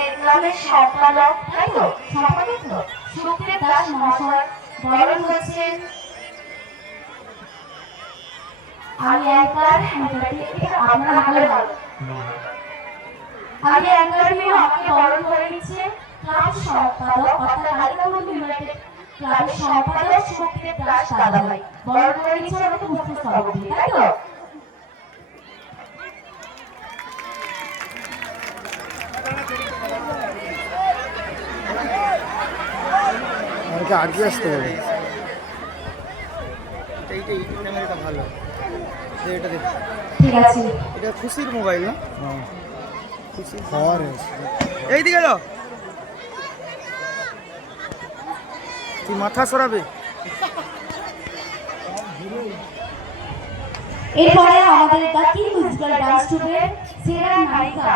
আমাদের ক্লাবের সম্পাদক, তাই তো সম্পাদক তো সুখদেব দাস মহাশয় বরণ হচ্ছেন। আমি অ্যাঙ্কার, আপনারা ভালো ভালো আমি অ্যাঙ্কার নিয়ে আমাকে বরণ করে নিচ্ছে ক্লাব সম্পাদক অর্থাৎ কালিকাপুর ইউনাইটেড ক্লাবের সম্পাদক সুখদেব দাস দাদাভাই বরণ করে নিচ্ছে আমাকে মুখ্য স্তবক দিয়ে, তাই তো? আগে আসতে হবে, ভালো। ঠিক আছে, এটা খুশির মোবাইল না? খুশি খাওয়ার এই দিকে এলো, তুই মাথা সরাবে। এরপরে আমাদের দাকি মিউজিক্যাল ডান্স ট্রুপের সেরা নায়িকা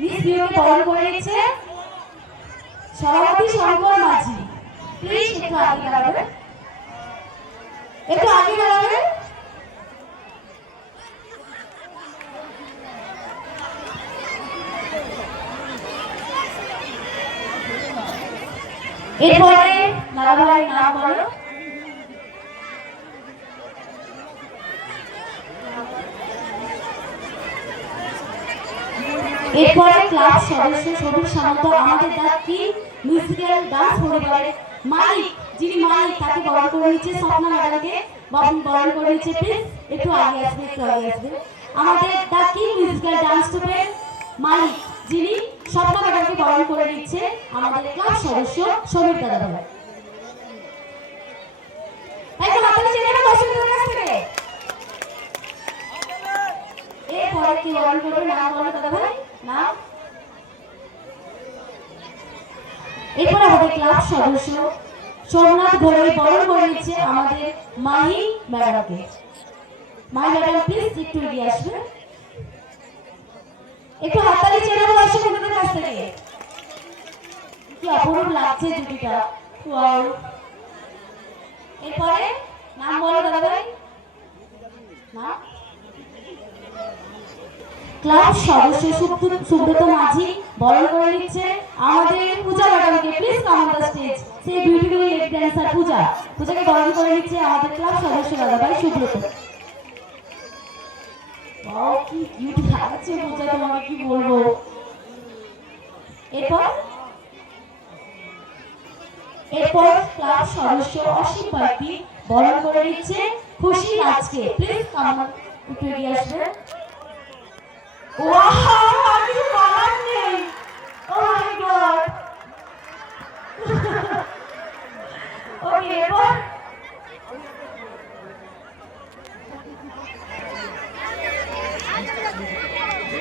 মিস বিউকে বরণ করে নিচ্ছে সভাপতি শঙ্কর মাঝি। প্লিজ একটু আগে দাঁড়াবে, একটু আগে দাঁড়াবে। এরপরে দাদাভাই নাম বলো। এরপরে ক্লাব সদস্য সবুজ সামন্ত আমাদের দাকি মিউজিক্যাল ডান্স পরিবারের মালিক, যিনি মালিক তাকে বরণ করে নিচ্ছে স্বপ্না ম্যাডামকে বরণ করে নিচ্ছে। প্লিজ একটু আগে আসবে, একটু আগে আসবে। আমাদের দাকি মিউজিক্যাল ডান্স ট্রুপের মালিক যিনি স্বপ্না ম্যাডামকে বরণ করে নিচ্ছে আমাদের ক্লাব সদস্য সমীর দাদাভাই। তাই তো আপনারা চেনে না দর্শকদের কাছ থেকে। এরপরে কি বরণ করবে নাম বলো দাদাভাই, নাম। এরপর আমাদের ক্লাব সদস্য সোমনাথ ঘোড়াই বরণ করে নিচ্ছে আমাদের মাহি ম্যাডামকে। মাহি ম্যাডাম প্লিজ একটু এগিয়ে আসবে, একটু হাততালি চেয়ে নেবো দর্শকদের কাছ থেকে। কি অপরূপ লাগছে জুটিটা, ওয়াও। এরপরে নাম বলো দাদাভাই, নাম। ক্লাব সদস্য সুব্রত মাঝি বরণ করে নিচ্ছে আমাদের পূজা ম্যাডামকে। Please come on the stage. সেই বিউটিফুল লেডি ড্যান্সার পূজাকে বরণ করে নিচ্ছে আমাদের ক্লাব সদস্য দাদাভাই সুব্রত। ওয়াও, কি কিউট লাগছে পূজা, তোমাকে কি বলবো। এরপর ক্লাব সদস্য অসীম পাইকি বরণ করে নিচ্ছে খুশি রাজকে। প্লিজ কাম অন, একটু এগিয়ে আসবে। ওয়াও, আমি তো বলার নেই। ও মাই গড। ওকে, এরপর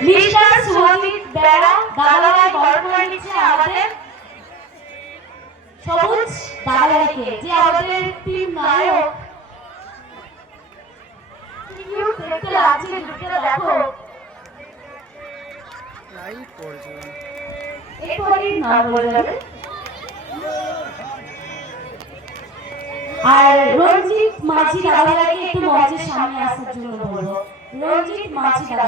মিস্টার সুজিত বেড়া দাদাভাই বরণ করে নিচ্ছে আমাদের সবুজ দাদাভাইকে, যে আমাদের টিম নায়ক। কিউট দেখতে লাগছে জুটিটা, দেখো। এরপরে নাম বলে যাবে। আর রঞ্জিত মাঝি দাদাভাইকে একটু মঞ্চের সামনে আসার জন্য বলবো। রঞ্জিত মাঝি দাদা।